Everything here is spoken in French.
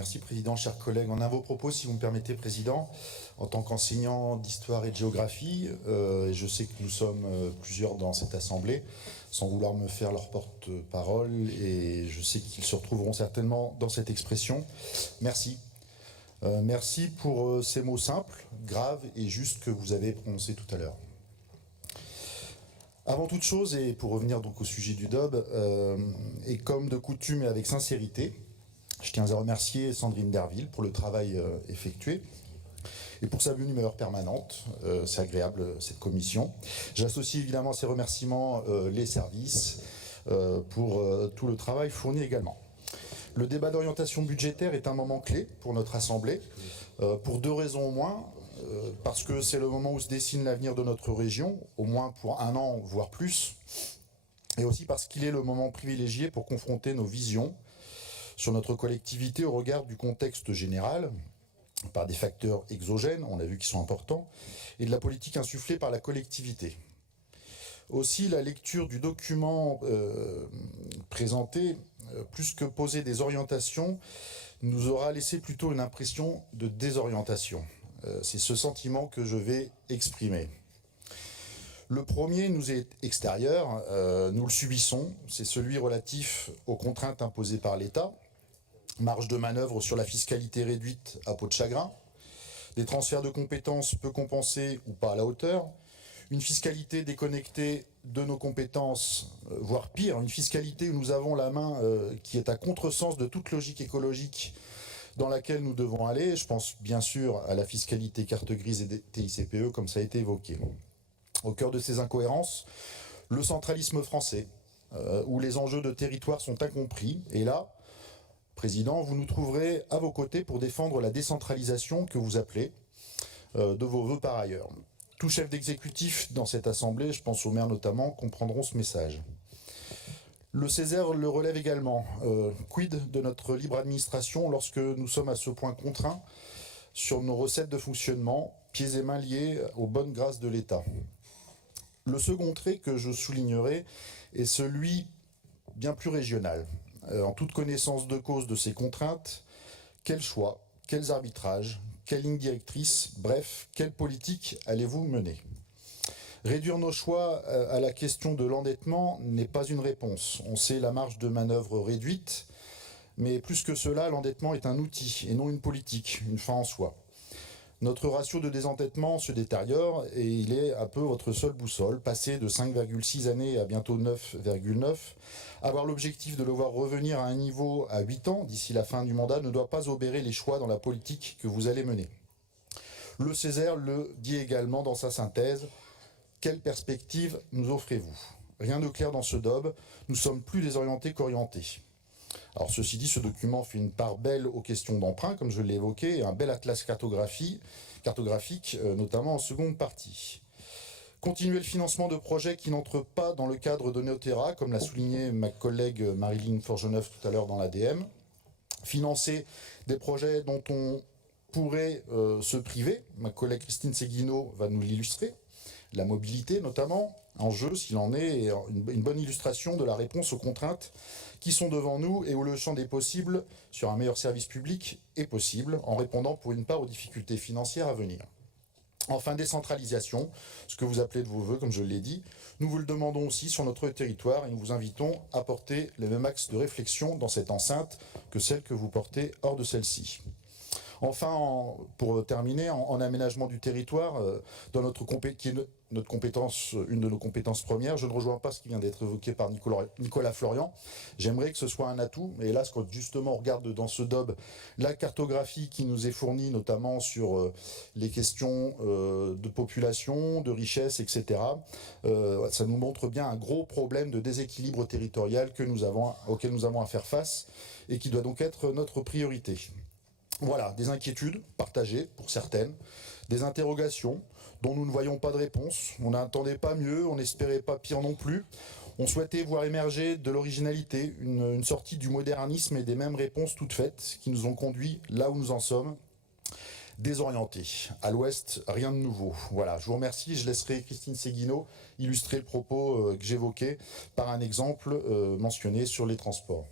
Merci Président, chers collègues. En un vos propos, si vous me permettez, Président, en tant qu'enseignant d'histoire et de géographie, je sais que nous sommes plusieurs dans cette assemblée, sans vouloir me faire leur porte-parole, et je sais qu'ils se retrouveront certainement dans cette expression. Merci. Merci pour ces mots simples, graves et justes que vous avez prononcés tout à l'heure. Avant toute chose, et pour revenir donc au sujet du DOB, et comme de coutume et avec sincérité, je tiens à remercier Sandrine Derville pour le travail effectué et pour sa bonne humeur permanente. C'est agréable, cette commission. J'associe évidemment à ces remerciements les services pour tout le travail fourni également. Le débat d'orientation budgétaire est un moment clé pour notre Assemblée, pour deux raisons au moins. Parce que c'est le moment où se dessine l'avenir de notre région, au moins pour un an, voire plus, et aussi parce qu'il est le moment privilégié pour confronter nos visions sur notre collectivité au regard du contexte général, par des facteurs exogènes, on a vu qu'ils sont importants, et de la politique insufflée par la collectivité. Aussi, la lecture du document présenté, plus que poser des orientations, nous aura laissé plutôt une impression de désorientation. C'est ce sentiment que je vais exprimer. Le premier nous est extérieur, nous le subissons, c'est celui relatif aux contraintes imposées par l'État, marge de manœuvre sur la fiscalité réduite à peau de chagrin, des transferts de compétences peu compensés ou pas à la hauteur, une fiscalité déconnectée de nos compétences, voire pire, une fiscalité où nous avons la main qui est à contresens de toute logique écologique dans laquelle nous devons aller. Je pense bien sûr à la fiscalité carte grise et TICPE, comme ça a été évoqué. Au cœur de ces incohérences, le centralisme français, où les enjeux de territoire sont incompris. Et là, Président, vous nous trouverez à vos côtés pour défendre la décentralisation que vous appelez de vos voeux par ailleurs. Tout chef d'exécutif dans cette assemblée, je pense aux maires notamment, comprendront ce message. Le Césaire le relève également. Quid de notre libre administration lorsque nous sommes à ce point contraints sur nos recettes de fonctionnement, pieds et mains liés aux bonnes grâces de l'État. Le second trait que je soulignerai est celui bien plus régional. En toute connaissance de cause de ces contraintes, quels choix, quels arbitrages, quelle ligne directrice, bref, quelle politique allez-vous mener ? Réduire nos choix à la question de l'endettement n'est pas une réponse. On sait la marge de manœuvre réduite, mais plus que cela, l'endettement est un outil et non une politique, une fin en soi. Notre ratio de désendettement se détériore et il est un peu votre seule boussole, passer de 5,6 années à bientôt 9,9. Avoir l'objectif de le voir revenir à un niveau à 8 ans d'ici la fin du mandat ne doit pas obérer les choix dans la politique que vous allez mener. Le Césaire le dit également dans sa synthèse. Quelle perspective nous offrez-vous? Rien de clair dans ce DOB, nous sommes plus désorientés qu'orientés. Alors ceci dit, ce document fait une part belle aux questions d'emprunt, comme je l'ai évoqué, et un bel atlas cartographique, notamment en seconde partie. Continuer le financement de projets qui n'entrent pas dans le cadre de Neoterra, comme l'a souligné ma collègue Marilyn Forgeneuve tout à l'heure dans l'ADM. Financer des projets dont on pourrait se priver, ma collègue Christine Seguino va nous l'illustrer. La mobilité notamment, en jeu s'il en est, et une bonne illustration de la réponse aux contraintes qui sont devant nous et où le champ des possibles sur un meilleur service public est possible, en répondant pour une part aux difficultés financières à venir. Enfin, décentralisation, ce que vous appelez de vos voeux, comme je l'ai dit, nous vous le demandons aussi sur notre territoire et nous vous invitons à porter les mêmes axes de réflexion dans cette enceinte que celles que vous portez hors de celle-ci. Enfin, pour terminer, en aménagement du territoire, dans qui est notre compétence, une de nos compétences premières, je ne rejoins pas ce qui vient d'être évoqué par Nicolas Florian. J'aimerais que ce soit un atout, mais hélas, quand justement on regarde dans ce DOB la cartographie qui nous est fournie, notamment sur les questions de population, de richesse, etc., ça nous montre bien un gros problème de déséquilibre territorial auquel nous avons à faire face et qui doit donc être notre priorité. Voilà, des inquiétudes partagées pour certaines, des interrogations dont nous ne voyons pas de réponse. On n'attendait pas mieux, on n'espérait pas pire non plus. On souhaitait voir émerger de l'originalité, une sortie du modernisme et des mêmes réponses toutes faites qui nous ont conduits là où nous en sommes, désorientés. À l'ouest, rien de nouveau. Voilà, je vous remercie. Je laisserai Christine Seguino illustrer le propos que j'évoquais par un exemple mentionné sur les transports.